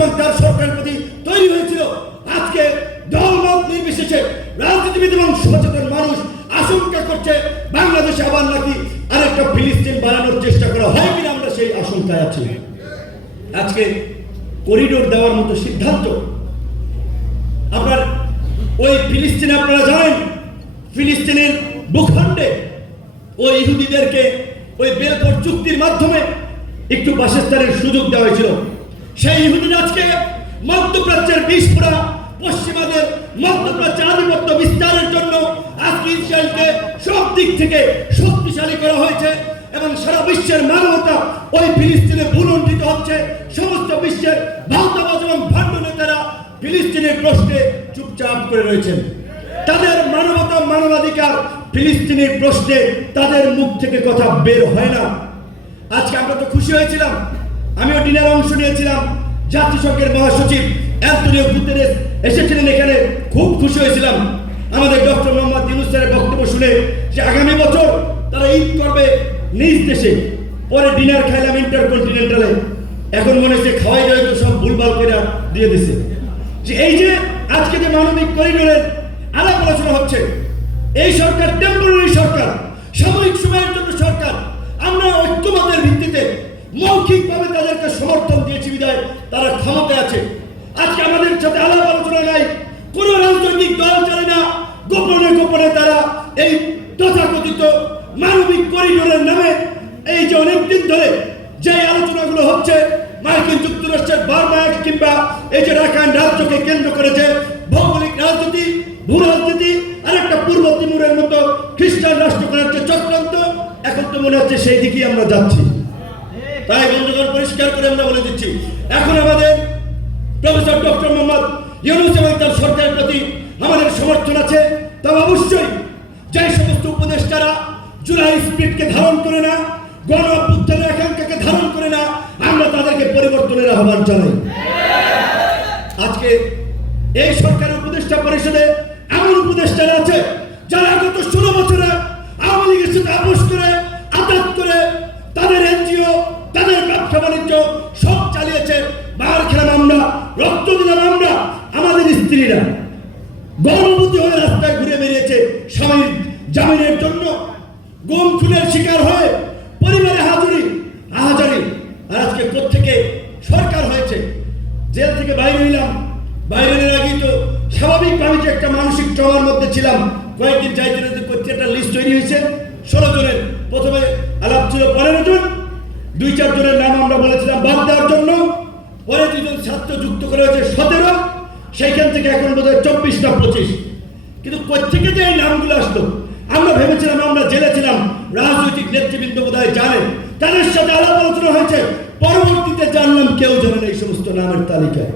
এবং তার সরকারের প্রতি তৈরি হয়েছিল আজকে দলমত নির্বিশেষে রাজনীতিবিদ এবং সচেতন মানুষ আশঙ্কা করছে বাংলাদেশে আবার নাকি আরেকটা ফিলিস্তিন বানানোর চেষ্টা করা হয় কিনা আমরা সেই আশঙ্কায় আছি। আজকে করিডোর দেওয়ার মতো সিদ্ধান্ত। আপনার ওই ফিলিস্তিনে আপনারা জানেন, ফিলিস্তিনের ভূখণ্ডে ওই ইহুদিদেরকে ওই বেলপর চুক্তির মাধ্যমে একটু বাসস্থানের সুযোগ দেওয়া হয়েছিল। সেই ইহুদিরা আজকে মধ্যপ্রাচ্যের বিস্ফোরা পশ্চিমাদের মধ্যপ্রাচ্যের আধিপত্য বিস্তারের জন্য আজকে ইসরায়েলকে সব দিক থেকে শক্তিশালী করা হয়েছে এবং সারা বিশ্বের মানবতা ওই ফিলিস্তিনে ভুলণ্ঠিত হচ্ছে। সমস্ত বিশ্বের ভারতবাজ এবং ভাণ্ড নেতারা ফিলিস্তিনের প্রশ্নে চুপচাপ করে রয়েছেন। তাদের মানবতা, মানবাধিকার ফিলিস্তিনের প্রশ্নে তাদের মুখ থেকে কথা বের হয় না। আজকে আমরা তো খুশি হয়েছিলাম। আমিও ডিনার অংশ নিয়েছিলাম। জাতিসংঘের মহাসচিব অ্যান্টনিও গুতেরেস এসেছিলেন এখানে। খুব খুশি হয়েছিলাম। আমাদের ডক্টর মোহাম্মদ ইউনুস স্যারের বক্তব্য শুনে যে আগামী বছর তারা ঈদ করবে নিজ দেশে। পরে ডিনার খাইলাম ইন্টারকন্টিনেন্টালে। এখন মনে হচ্ছে খাওয়াই যায় তো সব ভুলভাল করে দিয়ে দিছে। যে এই যে আজকে যে মানবিক করিডোরের আলাপ আলোচনা হচ্ছে, এই সরকার টেম্পোরারি সরকার সাময়িক সময়ের জন্য সরকার, আমরা ঐক্যমতের ভিত্তিতে মৌখিকভাবে তাদেরকে সমর্থন দিয়েছি বিদায়, তারা ক্ষমতায় আছে। আজকে আমাদের সাথে আলাপ আলোচনা নাই, কোন রাজনৈতিক দল চলে না, গোপনে গোপনে তারা এই তথাকথিত মানবিক করিডোরের নামে এই যে অনেকদিন ধরে যে আলোচনাগুলো হচ্ছে, মার্কিন যুক্তরাষ্ট্রের বার্মা কিংবা এই যে রাখাইন রাজ্যকে কেন্দ্র করেছে ভৌগোলিক রাজনীতি, ভূ রাজনীতি আর একটা পূর্ব তিমুরের মতো খ্রিস্টান রাষ্ট্র করার যে চক্রান্ত, এখন তো মনে হচ্ছে সেই দিকেই আমরা যাচ্ছি। তাই বন্ধুগণ পরিষ্কার করে আমরা বলে দিচ্ছি, এখন আমাদের প্রফেসর ডক্টর মোহাম্মদ ইউনুস এবং তার সরকারের প্রতি আমাদের সমর্থন আছে। তবে অবশ্যই যে সমস্ত উপদেষ্টারা জুলাই স্পিডকে ধারণ করে না, গণ অভ্যুত্থানের আকাঙ্ক্ষাকে ধারণ করে না, আমরা তাদেরকে পরিবর্তনের আহ্বান জানাই। আজকে এই সরকারের উপদেষ্টা পরিষদে এমন উপদেষ্টারা আছে বাণিজ্য সব চালিয়েছে। মার খেলাম আমরা, রক্ত দিলাম আমরা, আমাদের স্ত্রীরা। গর্ভবতী হয়ে রাস্তায় ঘুরে বেরিয়েছে স্বামীর জামিনের জন্য। গুম খুনের শিকার হয়ে পরিবারে হাজুরি আহাজারি আর আজকে থেকে সরকার হয়েছে? জেল থেকে বাইরে এলাম বাইরে এর আগেই তো স্বাভাবিকভাবে যে একটা মানসিক ট্রমার মধ্যে ছিলাম। কয়েকদিন যাইতে করতে একটা লিস্ট তৈরি হয়েছে। ষোলো জনের। প্রথমে আলাপ ছিল পনেরো জন। দুই চার জনের পরে দুজন ছাত্র যুক্ত করে হয়েছে সতেরো, সেইখান থেকে এখন বোধ হয় চব্বিশ পঁচিশ। কিন্তু কোথেকে যে এই নামগুলো আসলো? আমরা ভেবেছিলাম, আমরা জেলে ছিলাম রাজনৈতিক নেতৃবৃন্দ বোধ হয় জানেন। তাদের সাথে আলাপ আলোচনা হয়েছে। পরবর্তীতে জানলাম কেউ জানেন এই সমস্ত নামের তালিকায়।